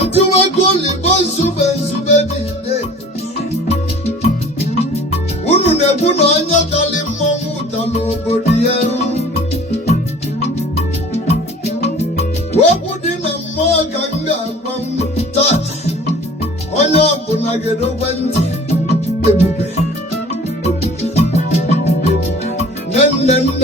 Antuwa goli bonzube nzube dide. Unu nebuno anya dali momu dalo bodiye. Wabudi na mwaga nga kwamu tata. Onyo kuna gedo banti. Ebube. Nenne.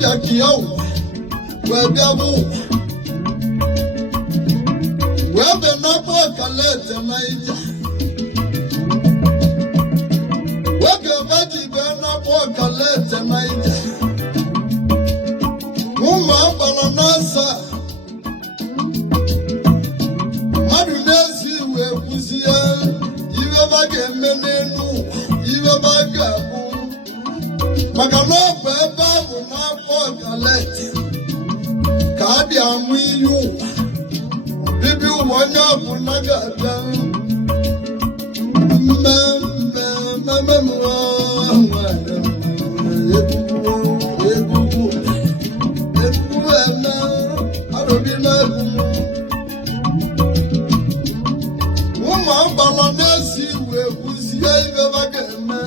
bịa kia ụwa wee bịa bụ wee be n'afọ Ọkalete Naija nwoke ebe ji bee n'afọ Ọkalete Naija ụmụ agbara n'asa mmadụ na-esi wee kwụzie iwe ba ga-eme n'elu ụwa iwe ba ga-abụ maka na ọ bụ ebe ahụ n'afọ Ọkalete ka a dị amụ iyi ụwa bibi ụwa onye ọbụla ga-abịa ụmụ agbala na-esi wee kwụzie ibe ba ga-eme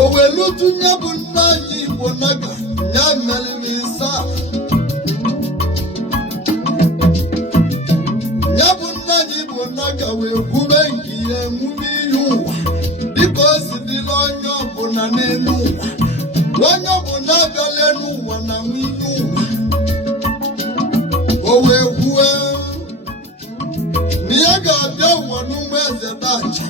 o welutu nye bụ nna anyị Igbo naga ya meriri isaa ya bụ nna anyị Igbo naga wee kwube nke ihe emume ihe ụwa dịka o si dịla onye ọbụla n'elu ụwa onye ọbụla abịala n'ụwa na nwe ihe ụwa o wee kwue na ya ga-abịa ụwa n'ụmụ eze dacha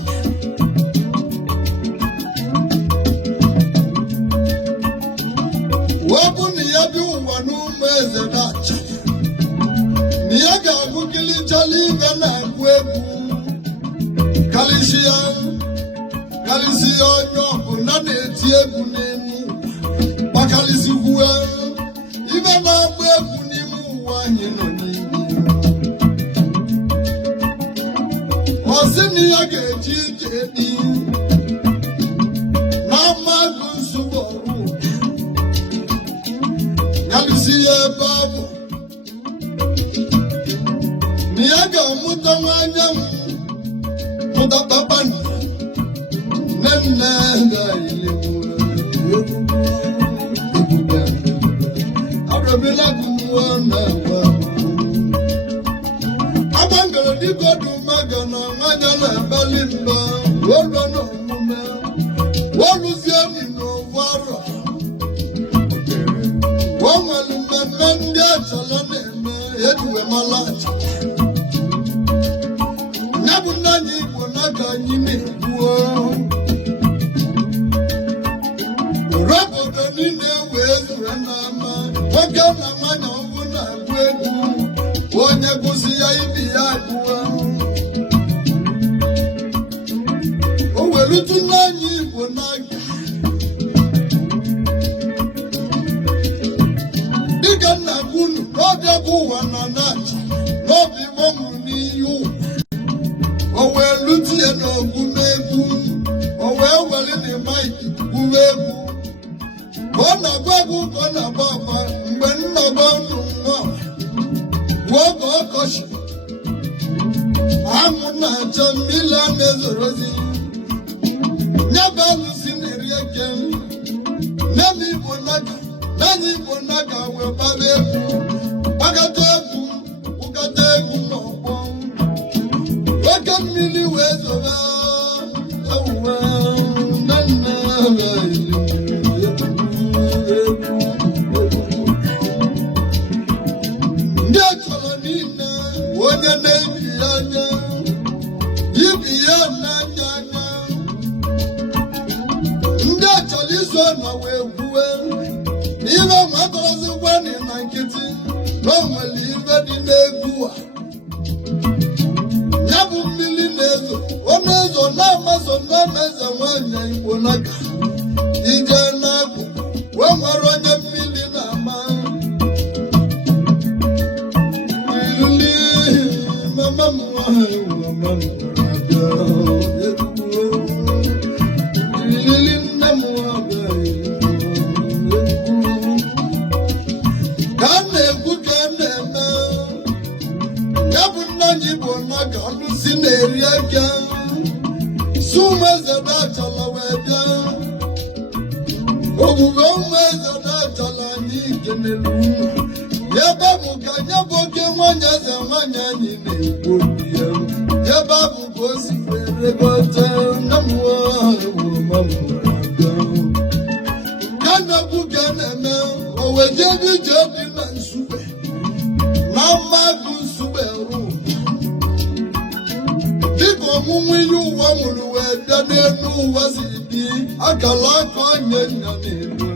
wee bụ na ya bịa ụwa n'ụmụ eze dacha na ya ga-agụgịlichala ibe na-agụ egwu karịsịa onye ọbụla na-eti egwu n'elu gbakarịsịkwue ibe na-agba egwu n'ime ụwa anyị nọ n'ime ọ sị na ya ga-eji ije dị n'ama agụ nsogbu ọrụ karịsịa ebe ọ bụ na ya ga-amụta nwa anyanwụ mụta kpakpando nne arọbila gụmụọ na-agwa agbangoro dịgodu maga na nwanya na-abalị mba ụlọ n'omume wọrụzie enyi n'ovu arọ o nwere mmemme ndị achala na-eme ejiwe mala acha ya bụ nna anyị Igbo naga anyị na-ekwuo obodo niile wee zure n'ama nwoke na nwanyị ọbụ na-agụ egwu onye gụzi ya ibi ya agụọ o welutu n'anya Igbo n'aka dịka nna unu n'ọbịa bụ ụwa na nacha n'obi mụrụ n'iyi ụwa o wee lutu ya n'ogwumegwu o wee were na maịkị gwuwe egwu ka ọ na-agba egwu ka ọ na-agba agba mgbe nnọgba unu nwa bụ oge ọkọchị anwụ na-acha mmiri a na-ezorozi nyaba alụsị na-eri eke n'elu Igbo naga n'anya Igbo naga wee gbaba egwu gbakọta egwu ụkọta egwu n'ọgbọ oke mmiri wee zoba ewuwe nne ndị achọrọ niile onye na-eji anya ibi ya n'anya anya ndị achọrọ iso na wee gwuwe ibe ma atọrọzikwanị na nkịtị na o nwere ibe dị n'egwu a ya bụ mmiri na-ezo ọ na-ezo na-amaso na-eze nwanyị Igbo naga ije n'agụ wee nwere onye mmiri na-ama mama m ilili nne m ka a na-egwu ka a na-eme ya bụ nna anyị Igbo naga ọlụsi na-eri eke si ụmụ eze dachala wee bịa ogbugbe ụmụ eze dachala anyị ikenelu ebe bụ ka nye bụ oke nwanyị eze nwanyị anyị na-ekwu okwu ya ebe bụ ka o si were gote nne m ka na-ekwu ka na-eme Wejebi jadi na nsube na magu nsube ru diko mumwe yu wa mulu weda nenu wasidi akala kwa nyenya nenu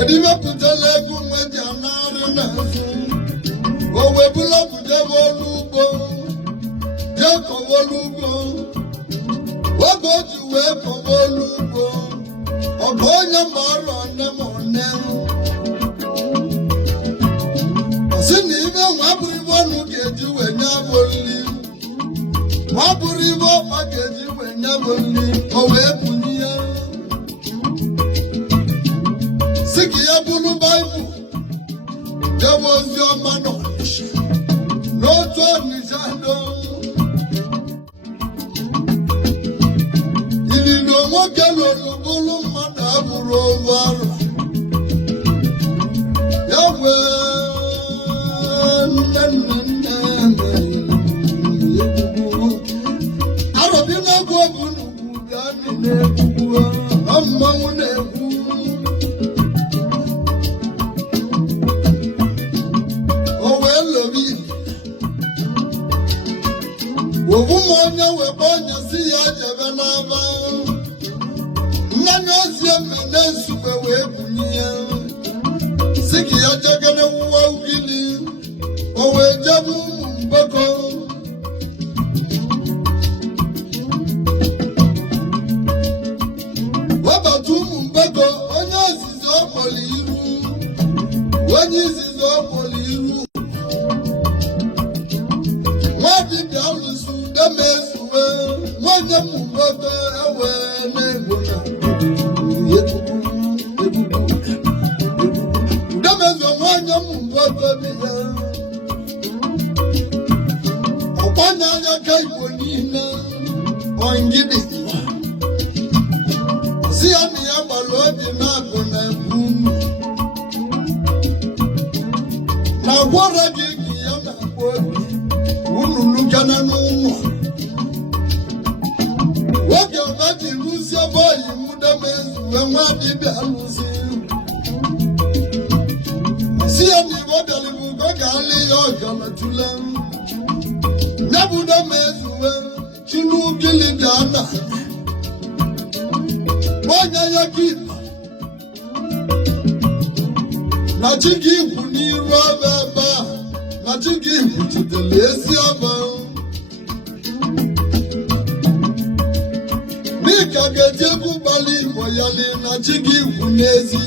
Ediwe kutele kumwe janare na. Owe bula oji wee kọbolu ugbo ọgụ onye mara ọnne ma ọnne ọsị na ibe nwa bụrụ ibe ọnụ ga-eji wee nye abụli nwa bụrụ ibe ọkpa ga-eji wee nye abụli o wee bunye ya sị ka ya bụrụ baịbụl jewe ozi ọma n'Ọnịsha n'otu Ọnịsha do ililo nwoke lụrụ bụrụ mmadụ abụrụ ovu arụ ya wee arọbi na-egwu ọgwụ n'ugwu bịa na-egwu mmanwụ na-egwu o wee lobi ovu ma onye webe onye si ya jebe n'aba nnanya ozi eme na-ezugbe wee bunye ya si ka ya jegene wuwa ugili o wee jebe ụmụ mgbakọ webata ụmụ mgbakọ onye izizi ọkpọrọ iru onye izizi ọkpọrọ iru nwa dibịa lụsụ demezuwe nwanyị ụmụ mgbakọ ewee na-egbo na demezu nwanyị ụmụ mgbakọ bi ya ọgbanye anya ka igbo niile ongidi si ya na ya gbara obi na-abụ na ebu na gwara gị ka ya na-akpọ obi unu lugana n'ụlọ oge ọba ji rụzie ebe oyi mụdemezu wee nwa dibịa lụzi si ya na igbo bịalibu ka ọ ga-alị ya ọgalatule nebudo mezuwe chinugili bịa na onye ya kipa na chi gị ikwu n'iru ọba ebe a na chi gị ikwu jidere ezi ọba n'ịka ga-eji egwu gbalị igbo yali na chi gị ikwu n'ezi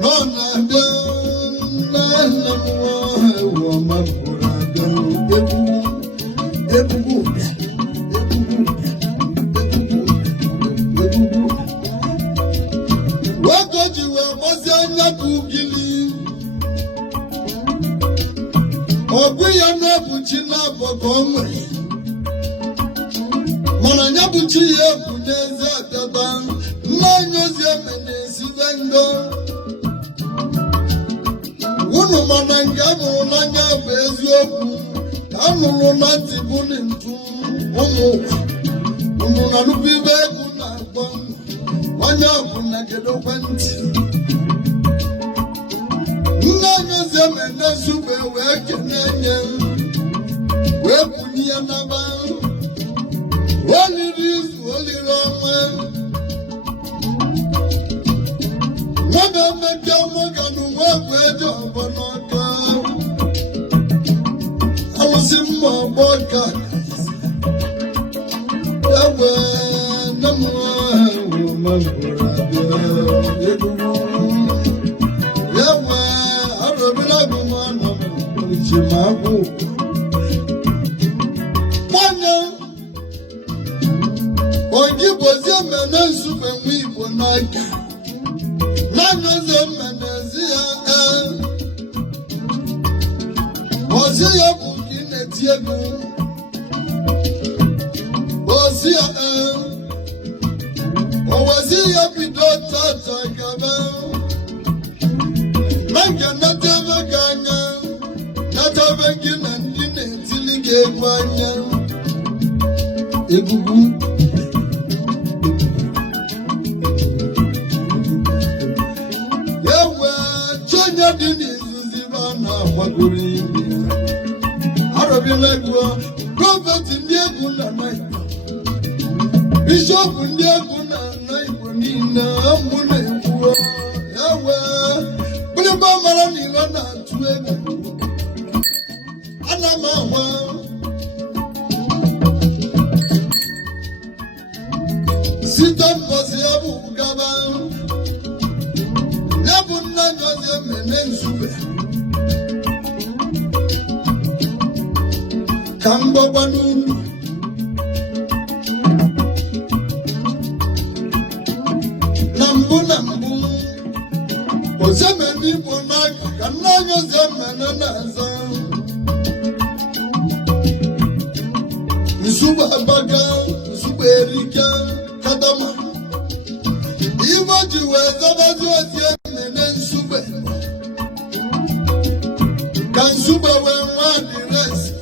nọ na-abịa nne nne m nwa ewu ọma bụrụ abịa egwu nwoke ji wee gbazie anya ka ugili ọgụ ya na-ebuchi n'abọ ka ọ nwere mana ya bụchi ya ebu n'ezi abịaba nne anya ozi eme na-esibe ngo unu mana nke amụrụ n'anya bụ eziokwu ka anụrụ na ntị bụ ntu ụmụ unu na nnukwu ibe egwu na-akpọ onye ọbụla kedu ekwentị nne anya ozi eme na-ezugbe wee kene nye wee bunye ya n'aba oliri izu oliri ọnwa nwoke mmeke nwoke na nwa egwu eji ọgbọ n'ọka alụsị mma ọgbọ ka ewe nne m ewu mabụrụ abịa ewe arụbịra bụ nwanne m ji ma agwụ nwanyị ogi bozie mene nzube nwa igbo n'aka naanị ozi mmenezi ya ozi ya bụ gị na-eti ego ozi ya owezi ya bido tata gaba na nke natebe gị anya natebe gị na ndị na-etili gị egwu anya egwugwu ewe chonye dị n'izuzi ba na-agbagoro ime arọbịla egwu gọọmenti ndị egwu na naịjirịa bishọp ndị egwu na Igbo niile amụ na-ekwu ewe bụrịba mara na ilo na-atụ egwu ana m agwa Sita mposi abu gaba Yabu na nyoze menen sube Kambo banu Nambu Ozemeni bonaka Kananyo zemene naza Nsuba baga Nsuba erika Kadama Iwaji wezabazi wazemene nsube Kansuba wemwadi resi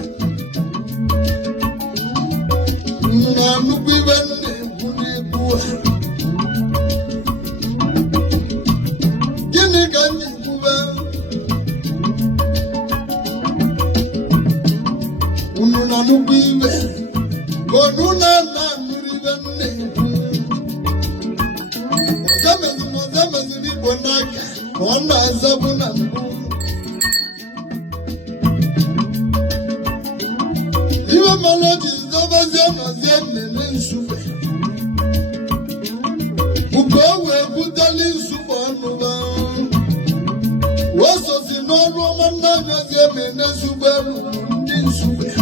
Nanubi wende Kunikuwa Gini ganyi kuwe Nanubi wende Konuna nanuri wende Mozamezi ni bonaka Wanda azabu na mbu Iwe maloji zabazi anazemene nsube Ukowe kutali nsube anuba Waso sinonu mananya zemene nsube Ndi nsube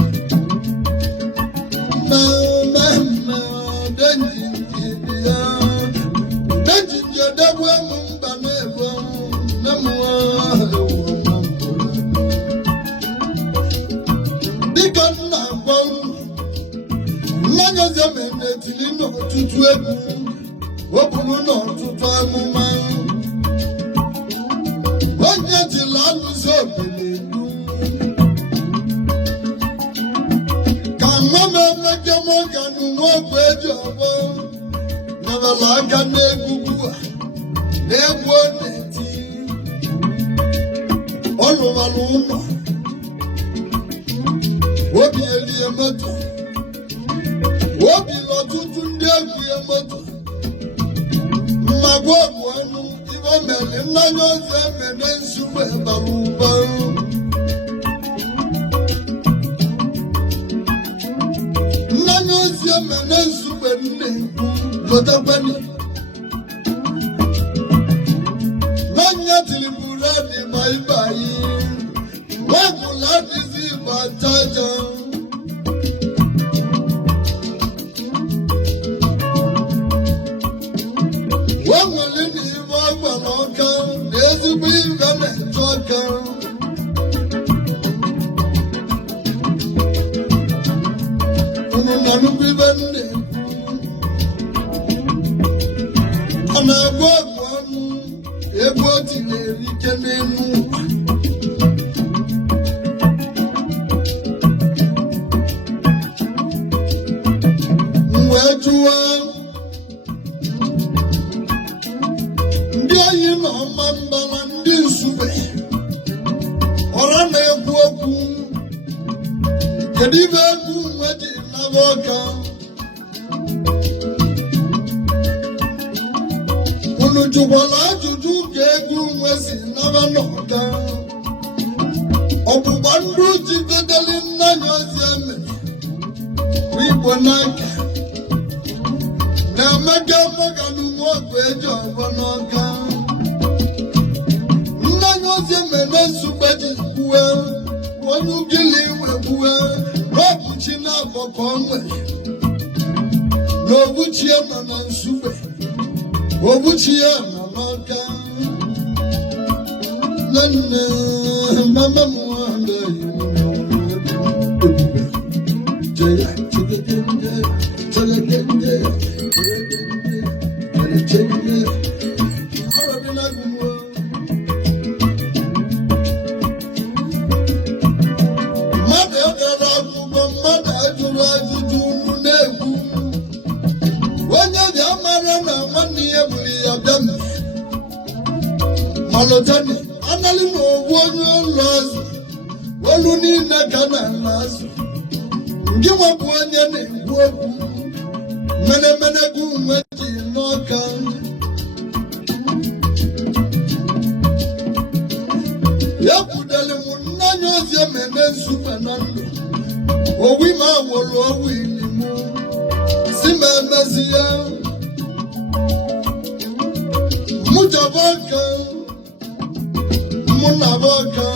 Tutu egu, wopunu no tutu amuma. Onye tilalu zobeledu. Kamame mekemo kanu mokwejo bo. Nabalaka negugua, negwo neti. Oluwaluno, wobi eliyemoto. Wobi lo tutu ndegu yemoto Magwo kwanu Iwo mele nanyo zemene nsube baluba Nanyo zemene nsube nneku Lotabani Nanya tilibuladi baibai Wakuladi zibataja Malotani, anali no wonyo lozi, woluni na kana lazo. Ngiwa buanya ne guogu, mene gu mati noka. Yakudale munanyo zya mene supanando, owima wolo wilimu, sima maziya, Mujabaka, Munabaka,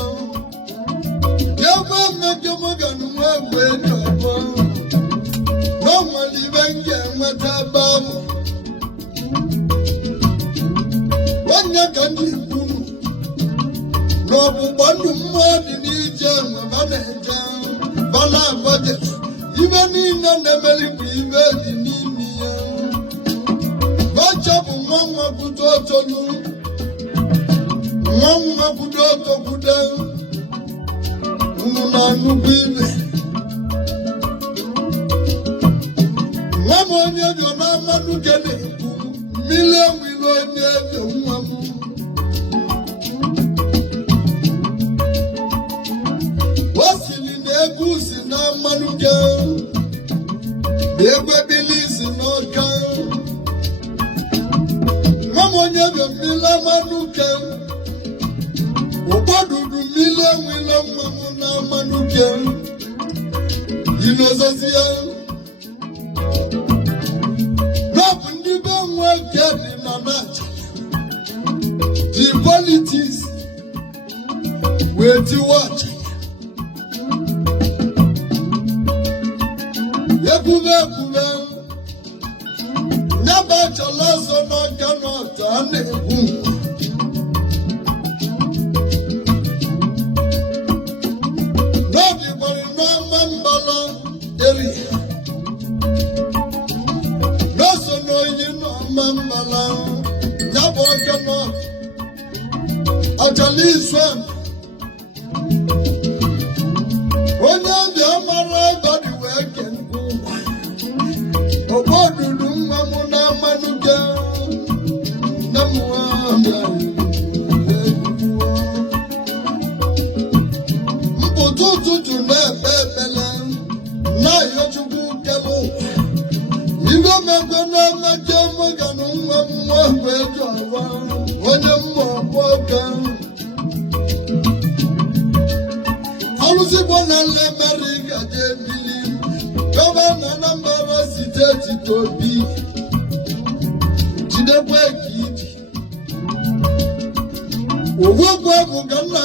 Yaba Nagamagan, where normally when you met a bomb. One Yakandi, no one more than each other, Bala budget, even in the American, in India. Watch up, Mama Budoto, Mama Budoto Buda, Manu Bibe. Mama, you're not Manu Kenny, million will never Mamu. What's in the goose in our Manuka? The babies in our car. Mama, you're Mila Manuka. What do Mila Mila Manuka? You know, Zazia. The politics where to watch. Yakuba, Nabacha Lazo no cannot and nobody no Mambala area. No so no you know Mambala. Ataliswan. When the Amara body work and go, a body room, Mamma Manuka, Namua, Mpototo to Nebela, now you go Gabo. You go Magana, Magana, where you are. When you walk down, I was born in America, Governor number was it to be to the work. What Ghana,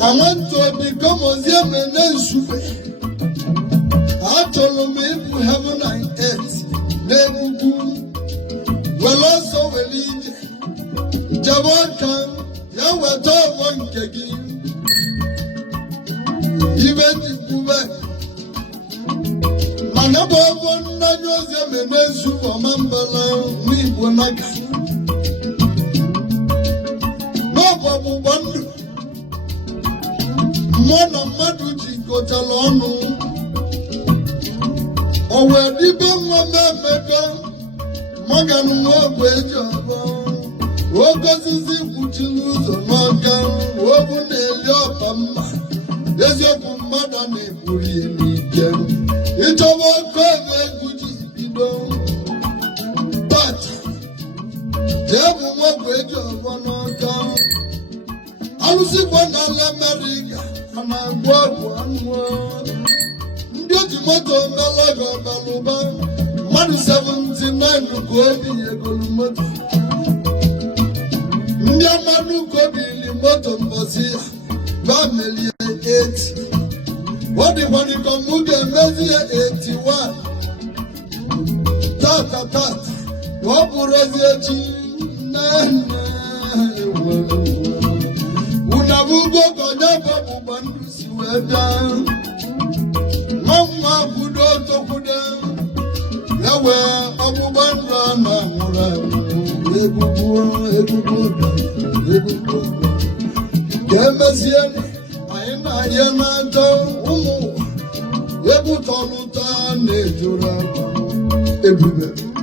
I want to become a Yemen super. I told me to heaven and earth. Well, also will lead Jawaka, Yawato one kegi, even if you were Manabo one Nagosia Menesu for Mambala, me Wanaka. No Babu Bandu Mona Maduji Gotalonu. Oh, where the Bama Morgan Wogwe Java, Wogazi Putilus or Morgan, Wogun Eliopama, there's your mother named Puri. It's a walk like Guji, but Devil Wogwe Java, I will see one America, and I walk one word. Moto Malaga Baluba, Madu 79 Gobi, a good motor. Yamadu Gobi, Moto Mosia, Family 8. What the money come Muga Mesia 81. Tata, Wapurazia, Unabugo, Godaba, Bandus, were down. Mama Budoto Buda, Yawa, Abubanda, Namura, Gemasian, I am not Ebutoluta, Nejura, everywhere.